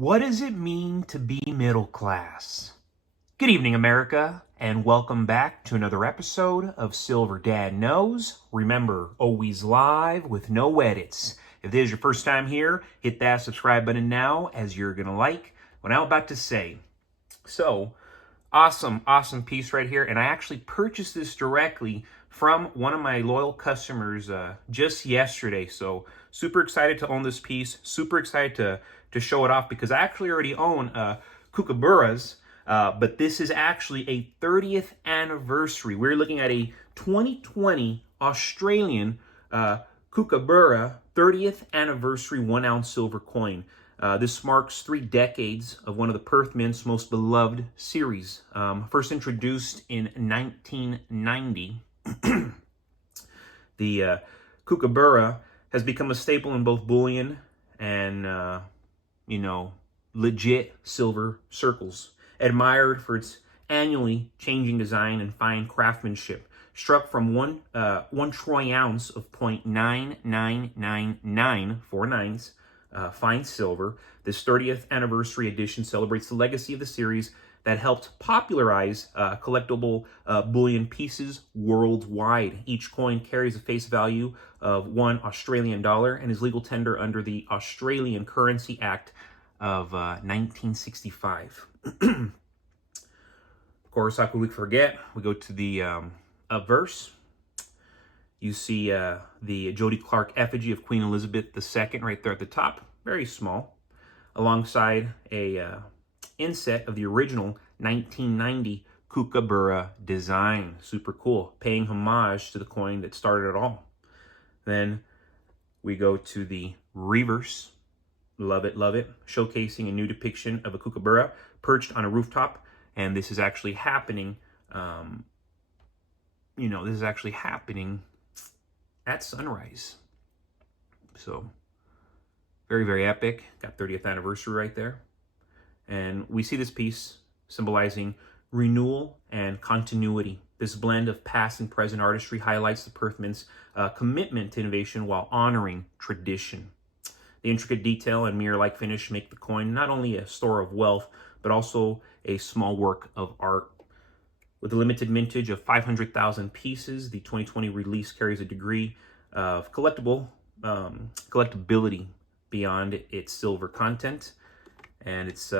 What does it mean to be middle class? Good evening, America, and welcome back to another episode of Silver Dad Knows. Remember, always live with no edits. If this is your first time here, hit that subscribe button now, as you're going to like what I'm about to say. So, awesome piece right here, and I actually purchased this directly from one of my loyal customers just yesterday. So super excited to own this piece, super excited to show it off, because I actually already own Kookaburras, but this is actually a 30th anniversary. We're looking at a 2020 Australian Kookaburra 30th anniversary 1 ounce silver coin. This marks 3 decades of one of the Perth Mint's most beloved series. First introduced in 1990, the Kookaburra has become a staple in both bullion and, legit silver circles. Admired for its annually changing design and fine craftsmanship. Struck from one troy ounce of 0.9999 fine silver, this 30th anniversary edition celebrates the legacy of the series that helped popularize collectible bullion pieces worldwide. Each coin carries a face value of $1 Australian and is legal tender under the Australian Currency Act of 1965. Of course, how could we forget? We go to the obverse. You see the Jody Clark effigy of Queen Elizabeth II right there at the top, very small, alongside a inset of the original 1990 Kookaburra design. Super cool, paying homage to the coin that started it all. Then we go to the reverse. Love it, showcasing a new depiction of a Kookaburra perched on a rooftop, and this is actually happening. This is actually happening at sunrise. So very, very epic. Got 30th anniversary right there. And we see this piece symbolizing renewal and continuity. This blend of past and present artistry highlights the Perth Mint's commitment to innovation while honoring tradition. The intricate detail and mirror-like finish make the coin not only a store of wealth, but also a small work of art. With a limited mintage of 500,000 pieces, the 2020 release carries a degree of collectability beyond its silver content, and its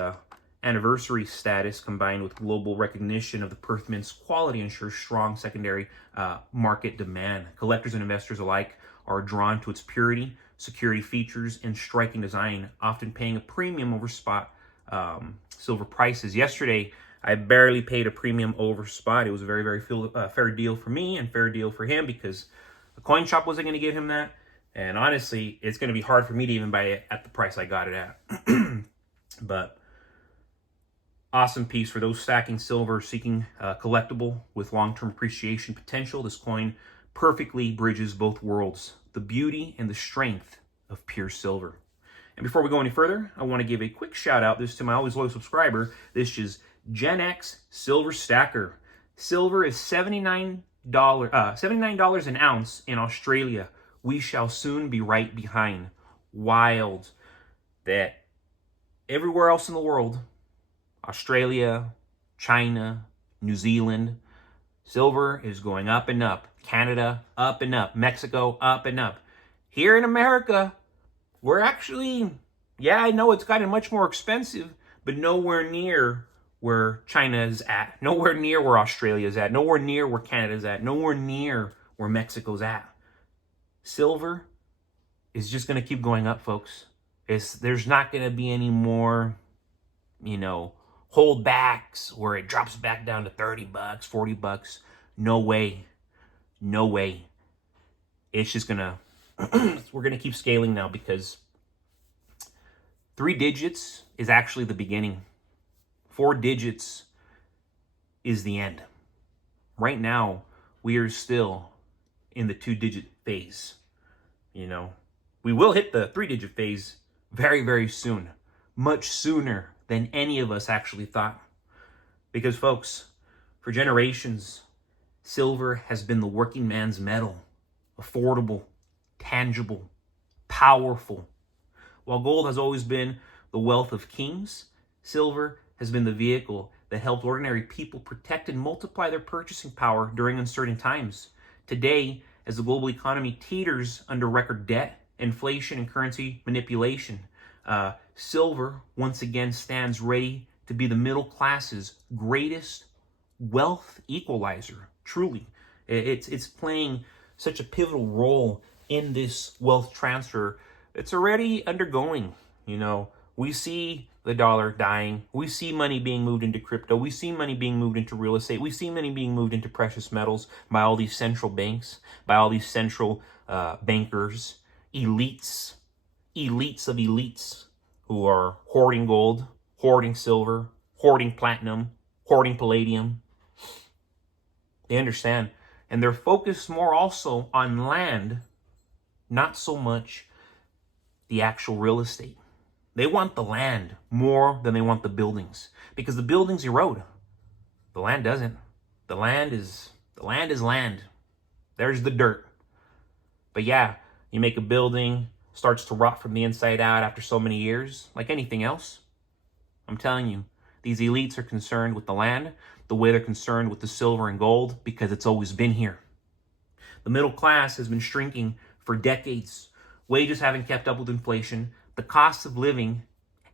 anniversary status combined with global recognition of the Perth Mint's quality ensures strong secondary market demand. Collectors and investors alike are drawn to its purity, security features, and striking design, often paying a premium over spot silver prices. Yesterday, I barely paid a premium over spot. It was a very, very fair deal for me and fair deal for him, because the coin shop wasn't going to give him that. And honestly, it's going to be hard for me to even buy it at the price I got it at. But awesome piece for those stacking silver, seeking collectible with long-term appreciation potential. This coin perfectly bridges both worlds, the beauty and the strength of pure silver. And before we go any further, I want to give a quick shout out this to my always loyal subscriber. This is Gen X Silver Stacker. Silver is $79 an ounce in Australia. We shall soon be right behind. Wild that everywhere else in the world, Australia, China, New Zealand, silver is going up and up. Canada, up and up. Mexico, up and up. Here in America, we're actually, I know it's gotten much more expensive, but nowhere near where China is at, nowhere near where Australia is at, nowhere near where Canada is at, nowhere near where Mexico's at. Silver is just going to keep going up, folks. There's not going to be any more, holdbacks where it drops back down to $30, $40. No way. It's just going to, we're going to keep scaling now, because 3 digits is actually the beginning. 4 digits is the end. Right now, we are still in the 2-digit phase. We will hit the 3-digit phase very, very soon. Much sooner than any of us actually thought. Because, folks, for generations, silver has been the working man's metal. Affordable, tangible, powerful. While gold has always been the wealth of kings, silver has been the vehicle that helped ordinary people protect and multiply their purchasing power during uncertain times. Today, as the global economy teeters under record debt, inflation, and currency manipulation, silver once again stands ready to be the middle class's greatest wealth equalizer. Truly, it's playing such a pivotal role in this wealth transfer. It's already undergoing. We see the dollar dying. We see money being moved into crypto. We see money being moved into real estate. We see money being moved into precious metals by all these central banks, by all these central bankers, elites of elites who are hoarding gold, hoarding silver, hoarding platinum, hoarding palladium. They understand. And they're focused more also on land, not so much the actual real estate. They want the land more than they want the buildings, because the buildings erode. The land doesn't. The land is land. There's the dirt. But yeah, you make a building, starts to rot from the inside out after so many years, like anything else. I'm telling you, these elites are concerned with the land the way they're concerned with the silver and gold, because it's always been here. The middle class has been shrinking for decades. Wages haven't kept up with inflation. The cost of living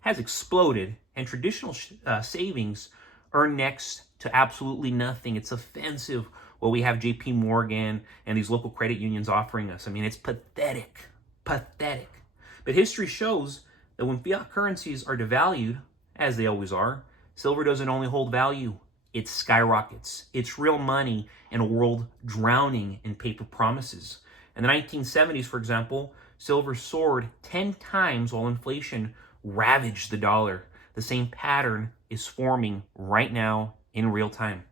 has exploded, and traditional savings are next to absolutely nothing. It's offensive what we have JP Morgan and these local credit unions offering us. I mean, it's pathetic. Pathetic. But history shows that when fiat currencies are devalued, as they always are, silver doesn't only hold value, it skyrockets. It's real money in a world drowning in paper promises. In the 1970s, for example, silver soared 10 times while inflation ravaged the dollar. The same pattern is forming right now in real time.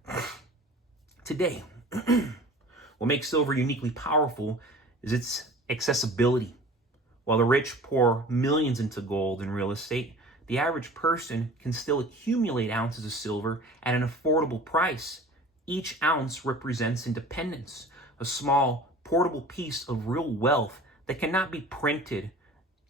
Today, what makes silver uniquely powerful is its accessibility. While the rich pour millions into gold and real estate, the average person can still accumulate ounces of silver at an affordable price. Each ounce represents independence, a small, portable piece of real wealth that cannot be printed.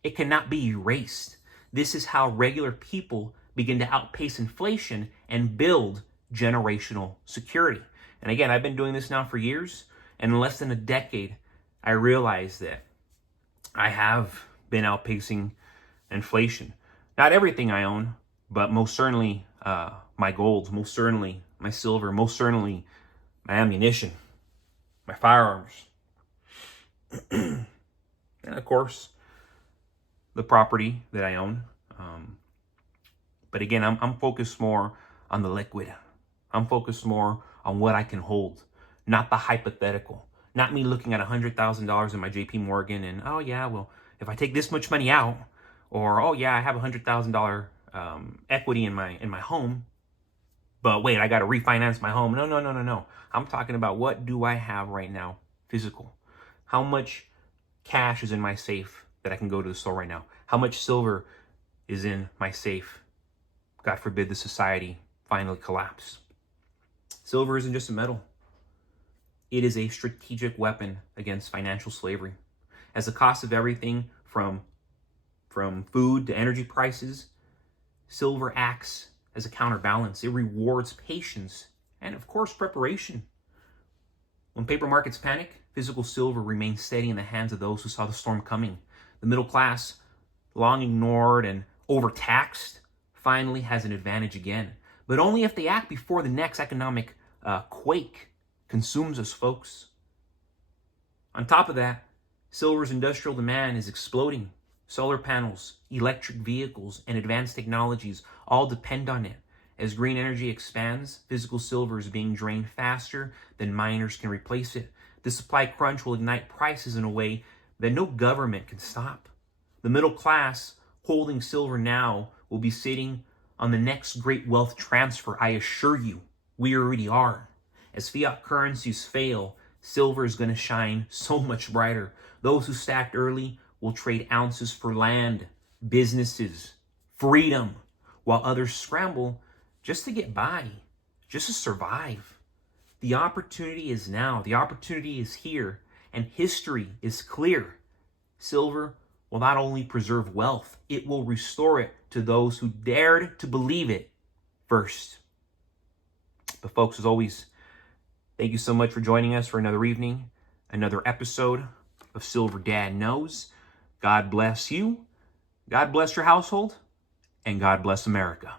It cannot be erased. This is how regular people begin to outpace inflation and build generational security. And again, I've been doing this now for years, and in less than a decade, I realized that I have been outpacing inflation. Not everything I own, but most certainly my gold, most certainly my silver, most certainly my ammunition, my firearms. And of course, the property that I own. But again, I'm focused more on the liquid. I'm focused more on what I can hold, not the hypothetical. Not me looking at $100,000 in my JP Morgan and, oh yeah, well, if I take this much money out, or, oh yeah, I have $100,000 equity in my home, but wait, I got to refinance my home. No. I'm talking about, what do I have right now, physical? How much cash is in my safe that I can go to the store right now? How much silver is in my safe? God forbid the society finally collapse. Silver isn't just a metal. It is a strategic weapon against financial slavery. As the cost of everything from food to energy prices, silver acts as a counterbalance. It rewards patience and, of course, preparation. When paper markets panic, physical silver remains steady in the hands of those who saw the storm coming. The middle class, long ignored and overtaxed, finally has an advantage again. But only if they act before the next economic quake consumes us, folks. On top of that, silver's industrial demand is exploding. Solar panels, electric vehicles, and advanced technologies all depend on it. As green energy expands, physical silver is being drained faster than miners can replace it. The supply crunch will ignite prices in a way that no government can stop. The middle class holding silver now will be sitting on the next great wealth transfer. I assure you, we already are. As fiat currencies fail, silver is going to shine so much brighter. Those who stacked early will trade ounces for land, businesses, freedom, while others scramble just to get by, just to survive. The opportunity is now. The opportunity is here, and history is clear. Silver will not only preserve wealth, it will restore it to those who dared to believe it first. But folks, as always, thank you so much for joining us for another evening, another episode of Silver Dad Knows. God bless you, God bless your household, and God bless America.